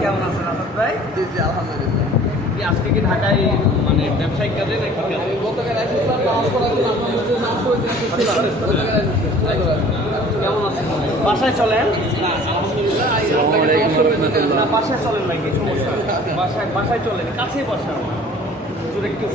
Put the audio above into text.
কেমন আছেন আসাদ ভাই? জি জি আলহামদুলিল্লাহ। কি আজকে কি ঢাকায় মানে ব্যবসায়িক কাজে নাকি কাজে? আমি গতকাল এসেছিলাম নামাজ পড়ার জন্য, আপনাদের জন্য নামাজ পড়তে এসেছিলাম। গতকাল এসেছিলাম। কেমন আছেন? বাসায় চলেন আলহামদুলিল্লাহ। না বাসায় চলেন নাকি সমস্যা? বাসায় চলেন, কাছেই বসা হুজুর একটু